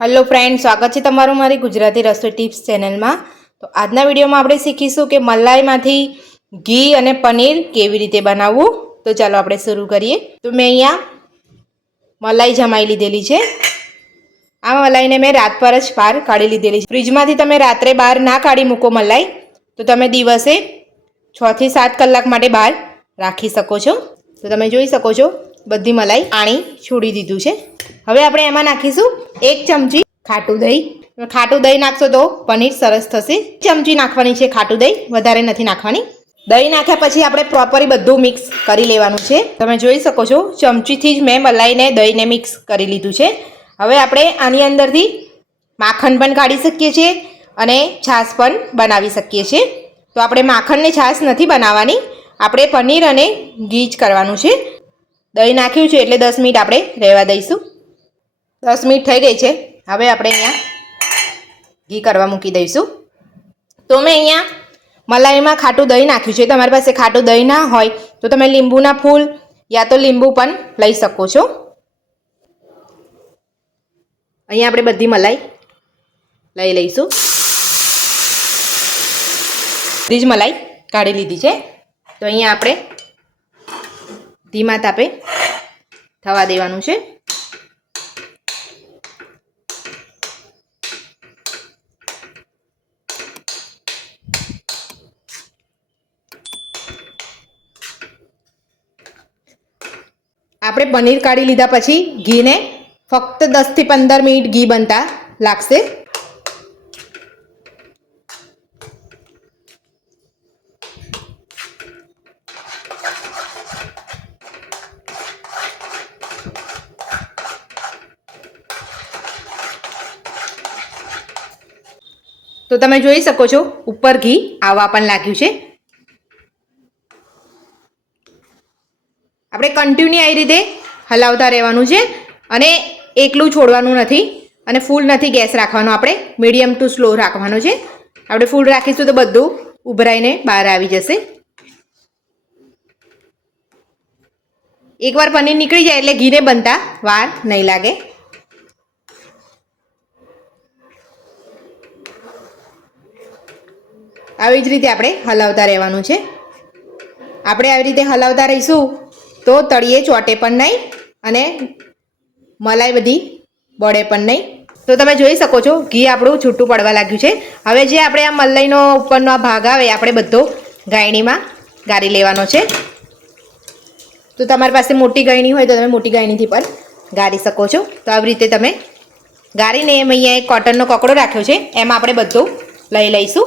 Hello friend સ્વાગત છે તમારું મારી ગુજરાતી રસોઈ ટિપ્સ ચેનલમાં. તો આજના વિડીયોમાં આપણે શીખીશું કે મલાઈમાંથી ઘી અને પનીર કેવી રીતે બનાવવું. તો ચાલો આપણે શરૂ કરીએ. તો મેં અહીંયા મલાઈ જમાઈ લીધેલી છે. આ મલાઈને મેં રાત પર જ બહાર કાઢી લીધેલી છે. ફ્રીજમાંથી તમે રાત્રે બહાર ના કાઢી મૂકો મલાઈ. તો તમે દિવસે છથી સાત કલાક માટે બહાર રાખી શકો છો. તો તમે જોઈ શકો છો. બધી મલાઈ પાણી છોડી દીધું છે. હવે આપણે એમાં નાખીશું એક ચમચી ખાટું દહીં. ખાટું દહીં નાખશો તો પનીર સરસ થશે. ચમચી નાખવાની છે ખાટું દહીં, વધારે નથી નાખવાની. દહીં નાખ્યા પછી આપણે પ્રોપરી બધું મિક્સ કરી લેવાનું છે. તમે જોઈ શકો છો, ચમચીથી જ મેં મલાઈને દહીંને મિક્સ કરી લીધું છે. હવે આપણે આની અંદરથી માખણ પણ કાઢી શકીએ છીએ અને છાશ પણ બનાવી શકીએ છીએ. તો આપણે માખણને છાશ નથી બનાવવાની, આપણે પનીર અને ઘી જ કરવાનું છે. દહીં નાખ્યું છે એટલે દસ મિનિટ આપણે રહેવા દઈશું. દસ મિનિટ થઈ ગઈ છે. હવે આપણે અહીંયા ઘી કરવા મૂકી દઈશું. તો મેં અહીંયા મલાઈમાં ખાટું દહીં નાખ્યું છે. તમારી પાસે ખાટું દહીં ના હોય, તો તમે લીંબુના ફૂલ યા તો લીંબુ પણ લઈ શકો છો. અહીંયા આપણે બધી મલાઈ લઈ લઈશું. બધી જ મલાઈ કાઢી લીધી છે. તો અહીંયા આપણે ધીમા તાપે થવા દેવાનું છે. આપણે પનીર કાઢી લીધા પછી ઘીને ફક્ત દસથી પંદર મિનિટ ઘી બનતા લાગશે. તો તમે જોઈ શકો છો, ઉપર ઘી આવવા પણ લાગ્યું છે. આપણે કન્ટિન્યુ આવી રીતે હલાવતા રહેવાનું છે અને એકલું છોડવાનું નથી અને ફૂલ નથી ગેસ રાખવાનો આપણે મીડિયમ ટુ સ્લો રાખવાનો છે. આપણે ફૂલ રાખીશું તો બધું ઉભરાઈને બહાર આવી જશે. એકવાર પનીર નીકળી જાય એટલે ઘીને બનતા વાર નહીં લાગે. આવી જ રીતે આપણે હલાવતા રહેવાનું છે. આપણે આવી રીતે હલાવતા રહીશું તો તળિયે ચોટે પણ નહીં અને મલાઈ બધી બળે પણ નહીં. તો તમે જોઈ શકો છો, ઘી આપણું છૂટું પડવા લાગ્યું છે. હવે જે આપણે આ મલાઈનો ઉપરનો આ ભાગ આવે આપણે બધો ગાયણીમાં ગાળી લેવાનો છે. તો તમારી પાસે મોટી ગાયણી હોય તો તમે મોટી ગાયણીથી પણ ગાળી શકો છો. તો આવી રીતે તમે ગાળીને એમ અહીંયા એક કોટનનો કકડો રાખ્યો છે, એમાં આપણે બધું લઈ લઈશું.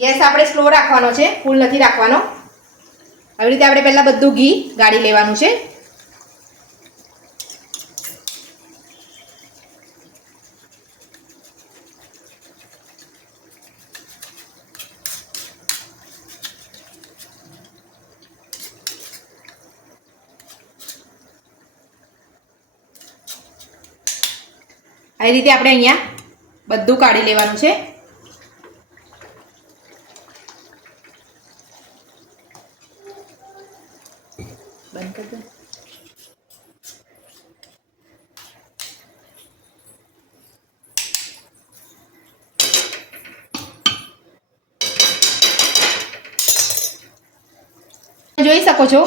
ગેસ આપણે સ્લો રાખવાનો છે, ફૂલ નથી રાખવાનો. આવી રીતે આપણે પહેલાં બધું ઘી ગાળી લેવાનું છે. આવી રીતે આપણે અહીંયા બધું કાઢી લેવાનું છે બંધ કરી દો જોઈ શકો છો.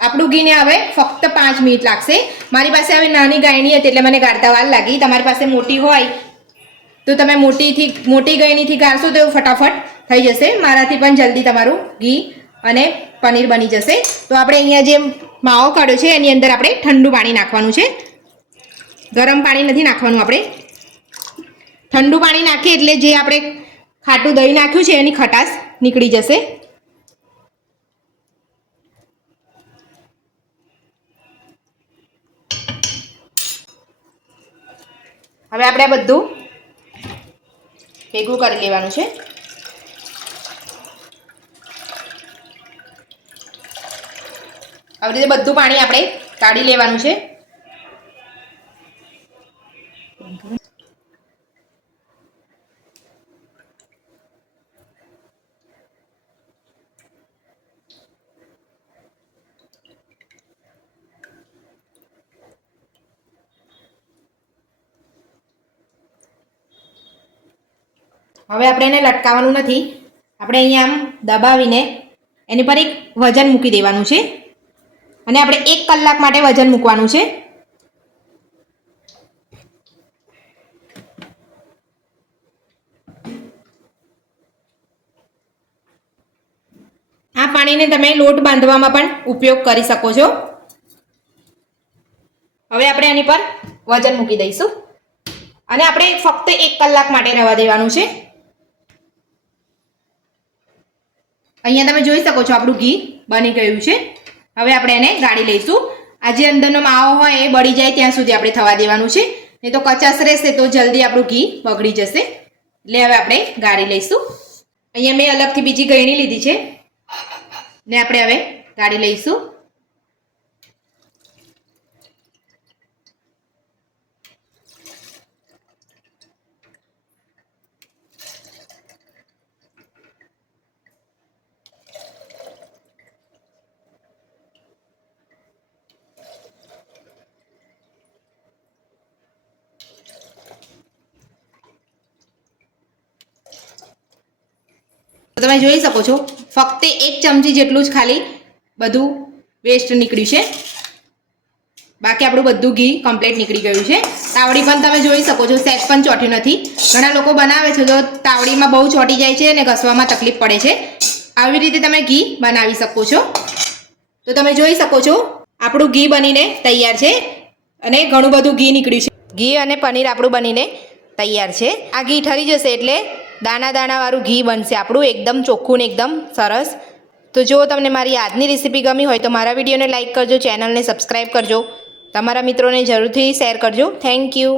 આપણું ઘીને હવે ફક્ત પાંચ મિનિટ લાગશે. મારી પાસે હવે નાની ગાયણી હતી એટલે મને ગાળતા વાર લાગી. તમારી પાસે મોટી હોય તો તમે મોટીથી, મોટી ગાયણીથી ગાળશો તો એવું ફટાફટ થઈ જશે. મારાથી પણ જલ્દી તમારું ઘી અને પનીર બની જશે. તો આપણે અહીંયા જે માવો કાઢ્યો છે, એની અંદર આપણે ઠંડુ પાણી નાખવાનું છે. ગરમ પાણી નથી નાખવાનું આપણે. ઠંડુ પાણી નાખીએ એટલે જે આપણે ખાટું દહીં નાખ્યું છે, એની ખટાશ નીકળી જશે. હવે આપણે આ બધું ભેગું કરી લેવાનું છે. આવી રીતે બધું પાણી આપણે કાઢી લેવાનું છે. હવે આપણે એને લટકાવવાનું નથી. આપણે અહીંયા આમ દબાવીને એની પર એક વજન મૂકી દેવાનું છે. અને આપણે એક કલાક માટે વજન મૂકવાનું છે. આ પાણીને તમે લોટ બાંધવામાં પણ ઉપયોગ કરી શકો છો. હવે આપણે આની પર વજન મૂકી દઈશું. અને આપણે ફક્ત એક કલાક માટે રહેવા દેવાનું છે. અહીંયા તમે જોઈ શકો છો આપણું ઘી બની ગયું છે. હવે આપણે એને ગાળી લઈશું. આ જે અંદરનો માવો હોય એ બળી જાય ત્યાં સુધી આપણે થવા દેવાનું છે. નહીં તો કચાશ રહેશે તો જલ્દી આપણું ઘી બગડી જશે. એટલે હવે આપણે ગાળી લઈશું. અહીંયા મેં અલગથી બીજી ગળણી લીધી છે. ને આપણે હવે ગાળી લઈશું. તમે જોઈ શકો છો, ફક્ત એક ચમચી જેટલું જ ખાલી બધું વેસ્ટ નીકળ્યું છે. બાકી આપણું બધું ઘી કમ્પ્લીટ નીકળી ગયું છે. તાવડી પણ તમે જોઈ શકો છો સેટ પણ ચોટ્યું નથી. ઘણા લોકો બનાવે છે, તો તાવડીમાં બહુ ચોટી જાય છે અને ઘસવામાં તકલીફ પડે છે. આવી રીતે તમે ઘી બનાવી શકો છો. તો તમે જોઈ શકો છો, આપણું ઘી બનીને તૈયાર છે અને ઘણું બધું ઘી નીકળ્યું છે. ઘી અને પનીર આપણું બનીને તૈયાર છે. આ ઘી ઠરી જશે એટલે દાણા દાણાવાળું ઘી બનશે. આપણું એકદમ ચોખ્ખું ને એકદમ સરસ. તો જો તમને મારી આજની રેસીપી ગમી હોય તો મારા વિડીયોને લાઇક કરજો ચેનલને સબસ્ક્રાઈબ કરજો. તમારા મિત્રોને જરૂરથી શેર કરજો. Thank you